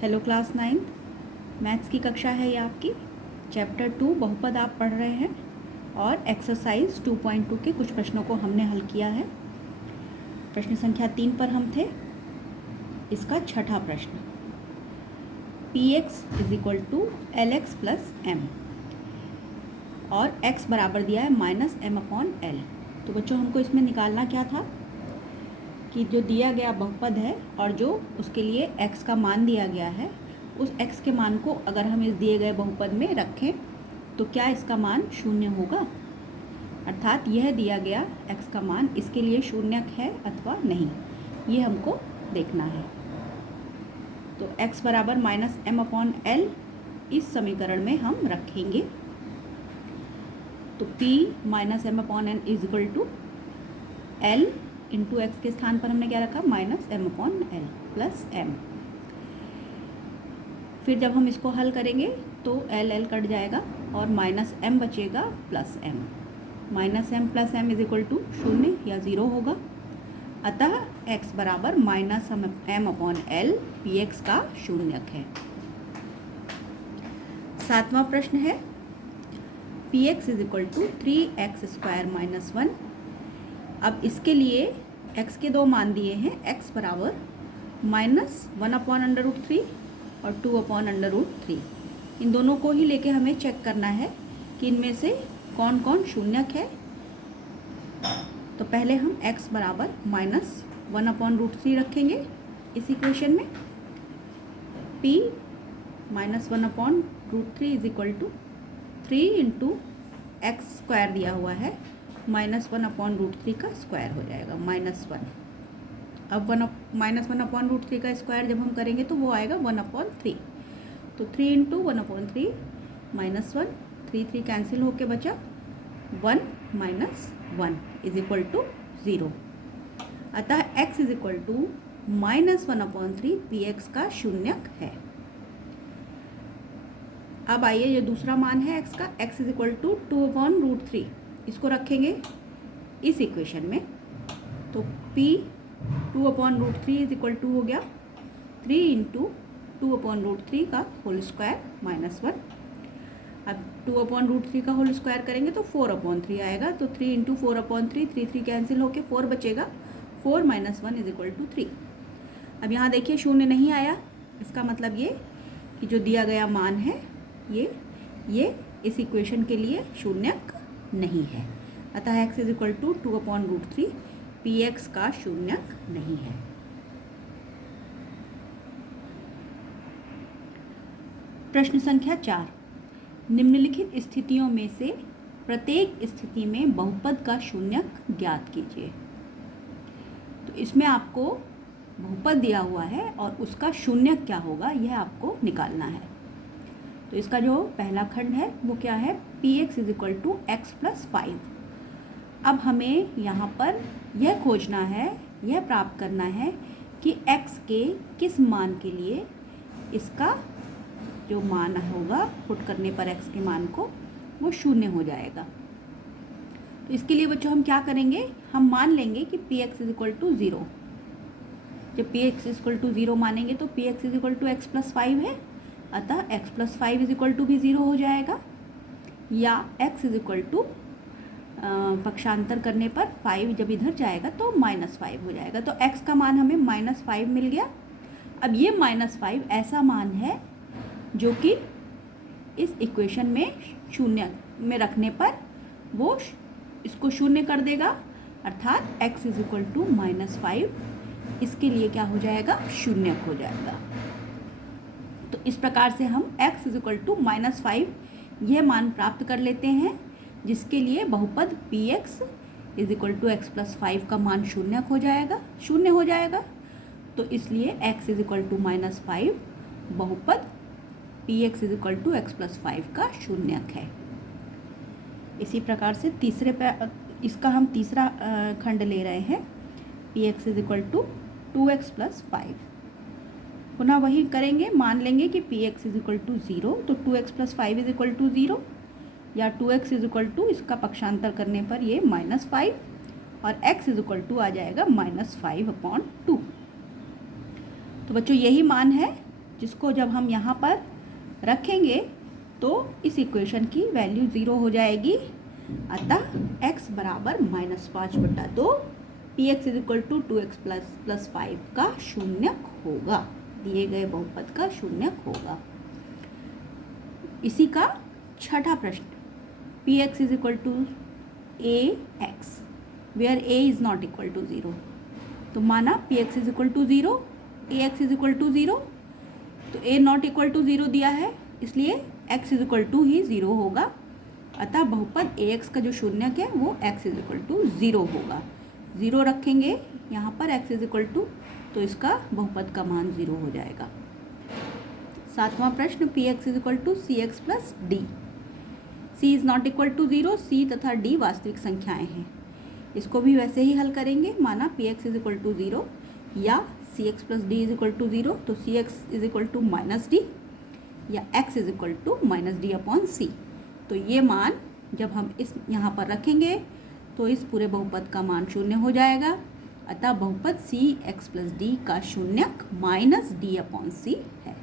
Hello class 9th maths की कक्षा है ये आपकी। चैप्टर 2 बहुपद आप पढ़ रहे हैं और एक्सरसाइज 2.2 के कुछ प्रश्नों को हमने हल किया है। प्रश्न संख्या 3 पर हम थे। इसका छठा प्रश्न, px = lx + m और x बराबर दिया है -m/l। तो बच्चों हमको इसमें निकालना क्या था कि जो दिया गया बहुपद है और जो उसके लिए x का मान दिया गया है, उस x के मान को अगर हम इस दिए गए बहुपद में रखें तो क्या इसका मान शून्य होगा। अर्थात यह दिया गया x का मान इसके लिए शून्य है अथवा नहीं, ये हमको देखना है। तो x बराबर -m/l इस समीकरण में हम रखेंगे। तो p -m/n = l into x के स्थान पर हमने क्या रखा, -m/l प्लस m। फिर जब हम इसको हल करेंगे तो l कट जाएगा और -m बचेगा plus m। -m plus m = 0 या 0 होगा। अतः x बराबर -m/l px का शून्यक है। सातवां प्रश्न है, px = 3x² - 1। अब इसके लिए x के दो मान दिए हैं, x बराबर -1/√3 और 2/√3। इन दोनों को ही लेके हमें चेक करना है कि इनमें से कौन कौन शून्यक है। तो पहले हम x बराबर -1/√3 रखेंगे इस इक्वेशन में। p -1/√3 = 3 × x² दिया हुआ है, -1/√3 का स्क्वायर हो जाएगा -1। अब -1/√3 का स्क्वायर जब हम करेंगे तो वो आएगा 1/3। तो 3 × 1/3 -1, 3 कैंसिल होके बचा 1 - 1 = 0। अतः x = -1/3 px का शून्यक है। अब आइए, ये दूसरा मान है x का, x = 2/√3, इसको रखेंगे इस इक्वेशन में। तो p 2/√3 = हो गया 3 × 2/√3 का होल स्क्वायर -1। अब 2/√3 का होल स्क्वायर करेंगे तो 4/3 आएगा। तो 3 × 4/3, 3 कैंसिल होके 4 बचेगा, 4 - 1 = 3। अब यहाँ देखिए शून्य नहीं आया, इसका मतलब ये कि जो दिया गया मान है ये इस इक्वेशन के लिए शून्यक नहीं है। अतः x = 2/√3 px का शून्यक नहीं है। प्रश्न संख्या 4, निम्नलिखित स्थितियों में से प्रत्येक स्थिति में बहुपद का शून्यक ज्ञात कीजिए। तो इसमें आपको बहुपद दिया हुआ है और उसका शून्यक क्या होगा यह आपको निकालना है। तो इसका जो पहला खंड है वो क्या है, px = x + 5। अब हमें यहाँ पर यह खोजना है, यह प्राप्त करना है कि x के किस मान के लिए इसका जो मान होगा पुट करने पर x के मान को वो शून्य हो जाएगा। तो इसके लिए बच्चों हम क्या करेंगे, हम मान लेंगे कि px = 0। जब px = 0 मानेंगे तो px = x + 5 है, अतः x + 5 = भी 0 हो जाएगा। या x = पक्षांतर करने पर 5 जब इधर जाएगा तो -5 हो जाएगा। तो x का मान हमें -5 मिल गया। अब ये -5 ऐसा मान है जो कि इस इक्वेशन में शून्य में रखने पर वो इसको शून्य कर देगा। अर्थात x = -5 इसके लिए क्या हो जाएगा, शून्यक हो जाएगा। तो इस प्रकार से हम x = -5 यह मान प्राप्त कर लेते हैं, जिसके लिए बहुपद px = x + 5 का मान शून्य हो जाएगा। तो इसलिए x = -5 बहुपद px = x + 5 का शून्यक है। इसी प्रकार से इसका हम तीसरा खंड ले रहे हैं, px = 2x + 5। पुनः वही करेंगे, मान लेंगे कि px = 0, तो 2x + 5 = 0 या 2x = इसका पक्षांतर करने पर ये -5 और x = आ जाएगा -5/2। तो बच्चों यही मान है जिसको जब हम यहाँ पर रखेंगे तो इस इक्वेशन की वैल्यू 0 हो जाएगी। अतः x बराबर -5/2 p x is equal to 2x plus 5 का शून्यक होगा, दिए गए बहुपद का शून्यक होगा। इसी का छठा प्रश्न, p x is equal to a x where a is not equal to 0। तो माना P x is equal to 0, a x is equal to 0, तो ए नॉट इक्वल टू 0 दिया है, इसलिए x इज इक्वल टू ही 0 होगा। अतः बहुपद ए एक्स का जो शून्यक है वो x इज इक्वल टू 0 होगा। 0 रखेंगे यहाँ पर x इज इक्वल टू, तो इसका बहुपद का मान 0 हो जाएगा। सातवां प्रश्न, p x is equal to c x plus d. C is not equal to 0, c तथा डी वास्तविक संख्याएं हैं। इसको भी वैसे ही हल करेंगे, माना P x is equal to 0 या C x plus D is equal to 0, तो C X is equal to minus D या x is equal to -d/c। तो ये मान जब हम इस यहाँ पर रखेंगे तो इस पूरे बहुपद का मान 0 हो जाएगा। अतः बहुपद सी एक्स प्लस डी का शून्यक -d/c है।